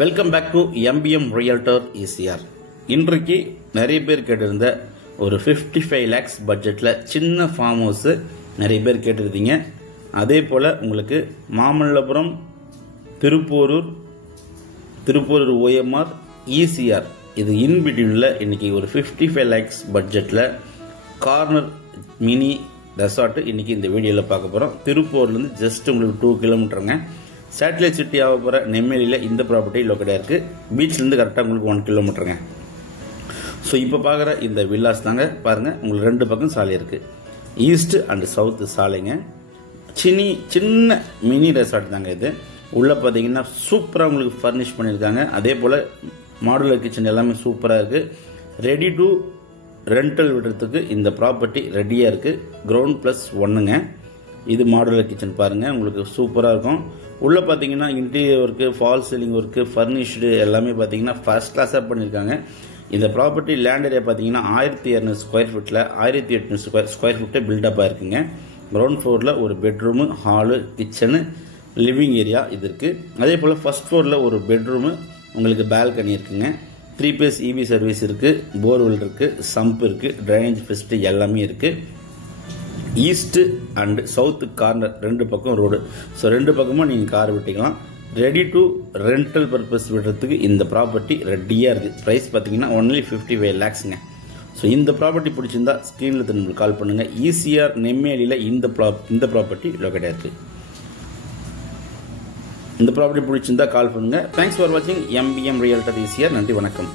Welcome back to MBM realtor ECR. இன்றைக்கு நிறைய பேர் கேட்டிருந்த ஒரு 55 lakhs பட்ஜெட்டில் சின்ன ஃபார்ம் ஹவுஸு நிறைய பேர் கேட்டிருந்தீங்க. அதே போல் உங்களுக்கு மாமல்லபுரம், திருப்பூரூர் OMR, ஈசிஆர் இது இன்பிட்வீனில் இன்னைக்கு ஒரு 55 lakhs பட்ஜெட்டில் கார்னர் மினி ரெசார்ட் இன்னைக்கு இந்த வீடியோவில் பார்க்க போகிறோம். திருப்பூர்லேருந்து ஜஸ்ட் உங்களுக்கு 2 கிலோமீட்டருங்க. சேட்டலைட் சிட்டி ஆக போகிற நெம்மேலியில் இந்த ப்ராப்பர்ட்டி லொக்கேட்டாக இருக்குது. பீச்லேருந்து கரெக்டாக உங்களுக்கு 1 கிலோமீட்டருங்க. ஸோ இப்போ பார்க்குற இந்த வில்லாஸ் தாங்க பாருங்கள், உங்களுக்கு 2 பக்கம் சாலை இருக்குது. ஈஸ்ட் அண்ட் சவுத் சாலைங்க. சின்ன மினி ரெசார்ட் தாங்க இது. உள்ளே பார்த்தீங்கன்னா சூப்பராக உங்களுக்கு ஃபர்னிஷ் பண்ணியிருக்காங்க. அதே போல் மாடுலர் கிச்சன் எல்லாமே சூப்பராக இருக்குது. ரெடி டு ரெண்டல் விடுறதுக்கு இந்த ப்ராப்பர்ட்டி ரெடியாக இருக்குது. கிரவுண்ட் +1ங்க. இது மாடுலர் கிச்சன் பாருங்கள், உங்களுக்கு சூப்பராக இருக்கும். உள்ளே பார்த்தீங்கன்னா interior work, fall ceiling work, furnished எல்லாமே பார்த்தீங்கன்னா ஃபர்ஸ்ட் கிளாஸாக பண்ணியிருக்காங்க. இந்த ப்ராப்பர்ட்டி லேண்ட் ஏரியா பார்த்தீங்கன்னா 1200 ஸ்கொயர் ஃபீட்டில் 1800 ஸ்கொயர் ஃபீட்டு பில்டப்பாக இருக்குங்க. கிரவுண்ட் ஃப்ளோரில் ஒரு bedroom, hall, kitchen, living area இது இருக்குது. அதே போல் ஃபர்ஸ்ட் ஃப்ளோரில் ஒரு பெட்ரூமு, உங்களுக்கு பால்கனி இருக்குங்க. 3 phase EB சர்வீஸ் இருக்குது, போர்வெல் இருக்குது, சம்ப் இருக்குது, ட்ரைனேஜ் ஃபெசிலிட்டி எல்லாமே இருக்குது. ஈஸ்ட் அண்ட் சவுத் கார்னர் 2 பக்கம் ரோடு. ஸோ 2 பக்கமும் நீங்கள் கார் விட்டிக்கலாம். ரெடி டு ரெண்டல் பர்பஸ் விடுறதுக்கு இந்த ப்ராப்பர்ட்டி ரெடியாக இருக்குது. ப்ரைஸ் பார்த்தீங்கன்னா only 55 lakhsங்க. ஸோ இந்த ப்ராப்பர்ட்டி பிடிச்சிருந்தா ஸ்க்ரீனில் உங்களுக்கு கால் பண்ணுங்கள். ஈசிஆர் நெம்மேலியில் இந்த ப்ராப்பர்ட்டி லொக்கேட்டாக இருக்குது. இந்த ப்ராப்பர்ட்டி பிடிச்சிருந்தா கால் பண்ணுங்கள். தேங்க்ஸ் ஃபார் வாட்சிங் எம்பிஎம் ரியல்டர் ஈசிஆர். நன்றி, வணக்கம்.